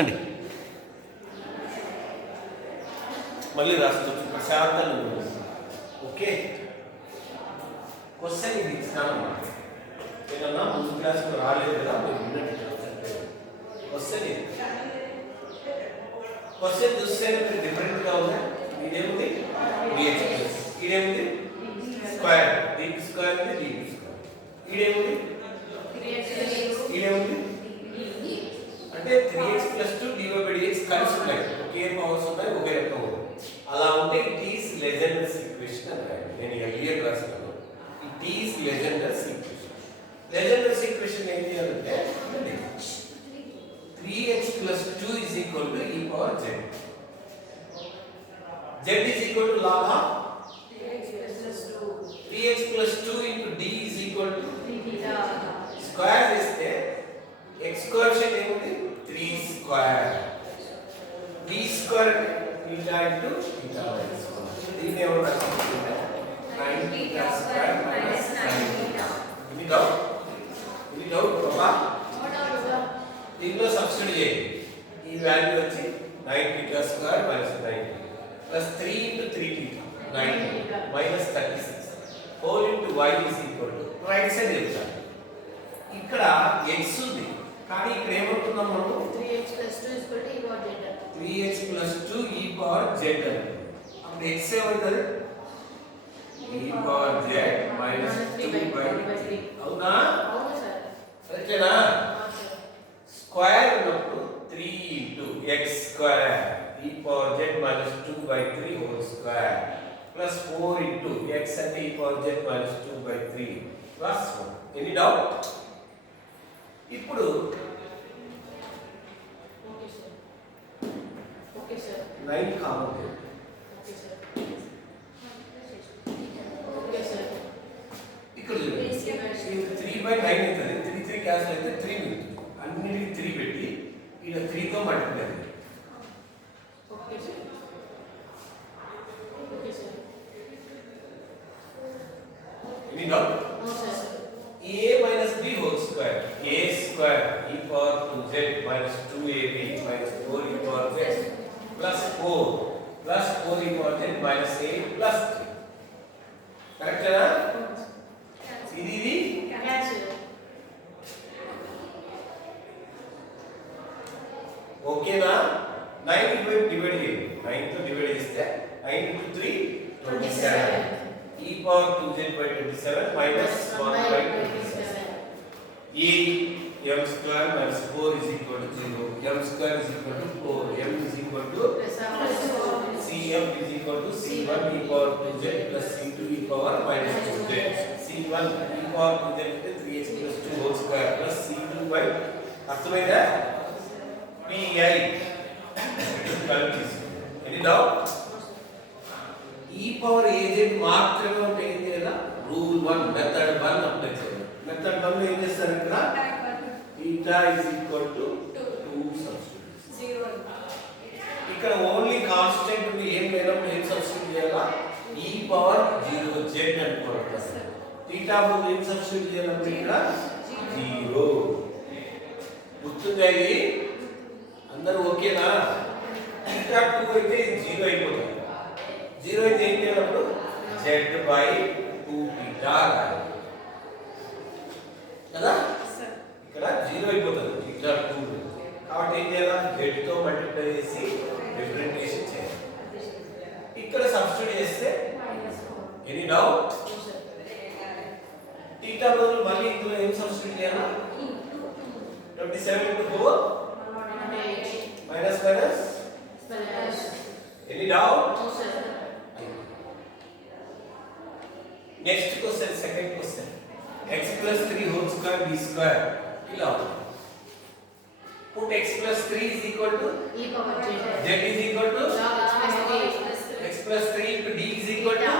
అండి మళ్ళీ రాసుకోవచ్చు ప్రశాంతంగా. ఓకే, క్వశ్చన్ ఇది ఇచ్చినాను. ఏదన్నా ముందు క్లాస్లో రాలేదు కదా, మీరు విన్నట్టు క్వశ్చన్ ఇది. క్వశ్చన్ చూస్తే మీరు డిఫరెంట్గా ఉంది. ఇదేముంది బిహెచ్, ఇదేముంది స్క్వేర్, దీనికి స్క్వేర్ ఉంది, దీనికి స్క్వేర్. ఇదేముంది ఇదేముంది అంటే 3x + 2 dydx కలిసి ఉన్నాయి, ఒకే పవర్స్ ఉన్నాయి, ఒకే లెక్క ఉంది. అలా ఉంటే ఇట్ ఈస్ లెజెండర్స్ ఈక్వేషన్ అంటారు. నేను ఎర్లియర్ రాసాను, ఇట్ ఈస్ లెజెండర్స్ ఈక్వేషన్. లెజెండర్స్ ఈక్వేషన్ ఏం చేయాలంటే 3x + 2 e power z. Z is equal to log of 3x + 2 into d is equal to square చేస్తే x కోఎఫిషియంట్ ఏముంది 3 స్క్వేర్, d స్క్వేర్ θ into θ. దీన్ని ఏమో రాసుకుంటే 9 θ స్క్వేర్ మైనస్ 9 θ. ఇది డౌట్ బాబా, దీనిలో సబ్స్టిట్యూట్ చేయండి. ఈ వాల్యూ వచ్చి 9 θ square minus 9 plus 3 into 3 θ 9 minus 36 whole into y is equal to right side చెప్తాను. ఇక్కడ x ఉంది కానీ ఇక్కడ ఏమంటున్నాం మనం 3x + 2 e power z అని. అప్పుడు x ఏమవుతుంది e power z మైనస్ 2/3. అవునా? ఓకేనా? స్క్వేర్ ఉన్నప్పుడు 3 into x square e power z minus 2/3 whole square plus 4 into x అంటే e power z మైనస్ 2/3 ప్లస్ 1. Any doubt? ఇప్పుడు 9 కామన్ ఇక్కడ 3/9 అవుతుంది. 3 క్యాన్సిల్ అయితే 3 మిగులుతుంది. అన్నిటికీ 3 పెట్టి ఇక్కడ 3 తో మల్టిప్లై చేయండి. Any doubt? a minus b whole square, a square e power 2z minus 2ab minus 4 e power z plus 4 e power z minus a plus 3. కరెక్ట్ నా? ఇది ఓకేనా? 9 కి డివైడ్ చేయండి. 9 తో డివైడ్ చేస్తే 9 into 3 27 e power 2z/27 minus 1/27. e m square minus 4 is equal to 0. m square is equal to 4. m is equal to cm is equal to c1 e power 2z plus c2 e power minus 2z. c1 e power 2z అంటే 3x plus 2 whole square plus c2 by అర్థమైందా? pi కలిపి. Any doubt? e power az మాత్రమే ఉంటే ఏం చేయాలి? రూల్ 1 మెథడ్ 1 అప్లై చేయాలి. మెథడ్ 1 లో ఏం చేస్తారు? ఇక్కడ θ is equal to 2 సబ్స్టిట్యూట్ 0. ఇక్కడ ఓన్లీ కాన్స్టెంట్ ఉంది, ఏం లేనప్పుడు ఏం సబ్స్టిట్యూట్ చేయాలా? e పవర్ 0z అనుకోవాలి. θ బదులు ఏం సబ్స్టిట్యూట్ చేయాలంటే ఇక్కడ 0. గుర్తుందా? అందరూ ఓకేనా? θ 2 అయితే 0 అయిపోతుంది. 0 అయితే ఏం చేయాలప్పుడు z/2θ కదా? ఇక్కడ 0 అయిపోతుంది θ 2. కాబట్టి ఏం చేయాలి? z తో మల్టిప్లై చేసి డిఫరెన్షియేషన్ చేయాలి. ఇక్కడ సబ్స్టిట్యూట్ చేస్తే ఎనీ డౌట్? θ బదులు మళ్ళీ ఇందులో ఏం సబ్స్టిట్యూట్ చేయాలి? 27 into 4 minus any doubt? Next question, second question. x plus 3 whole square b square ఇలా put x plus 3 is equal to e power z is equal to x plus 3 into d is equal to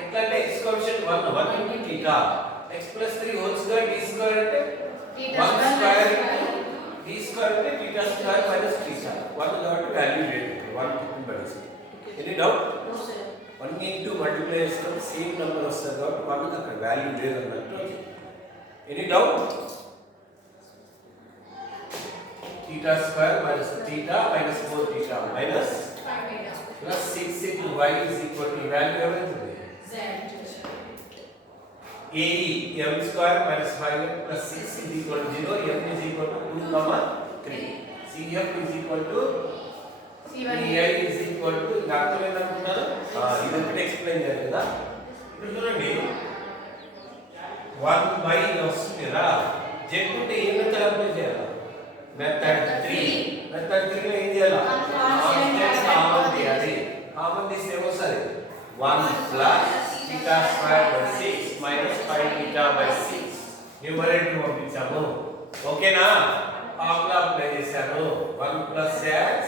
ఎట్లా అంటే x coefficient 1 into θ. x plus 3 whole square b square అంటే 1 square into d square అంటే θ square minus θ. 1 కాబట్టి వాల్యూ లేదు, 1 పడుతుంది. Any doubt? 1 into multiply చేస్తే same number వస్తుంది కాబట్టి 1 అక్కడ వాల్యూ లేదు అన్నట్టు. Any doubt? theta square minus theta minus 4 theta minus plus 6 into y is equal to value ఏమైంది AE m square minus 5m plus 6 is equal to 0 m is equal to 2 comma 3 CF is equal to EI is equal to అర్థం ఏంటనుకున్నాను ఇది ఒకటి ఎక్స్ప్లెయిన్ చేయాలి కదా ఇప్పుడు చూడండి 1 by వస్తుంది కదా z ఉంటే ఏ మెథడ్ అప్లై చేయాలి మెథడ్ 3 లో ఏం చేయాలి కామన్ తీయాలి కామన్ తీస్తే ఏమొస్తుంది 1 plus theta square by 6 minus 5 theta by 6 న్యూమరేటర్ పంపించాము ఓకేనా ఫార్ములా అప్లై చేశాను 1 plus x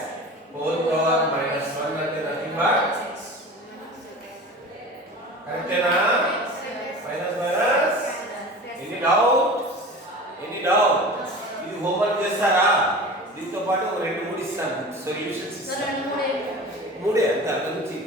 whole power minus 1 అంటే నథింగ్ బట్ కరెక్టేనా మైనస్ మైనస్ ఎనీ డౌట్ ఇది హోంవర్క్ చేస్తారా దీంతో పాటు ఒక 2-3 ఇస్తాను సొల్యూషన్స్ ఇస్తాను 3 అంత నుంచి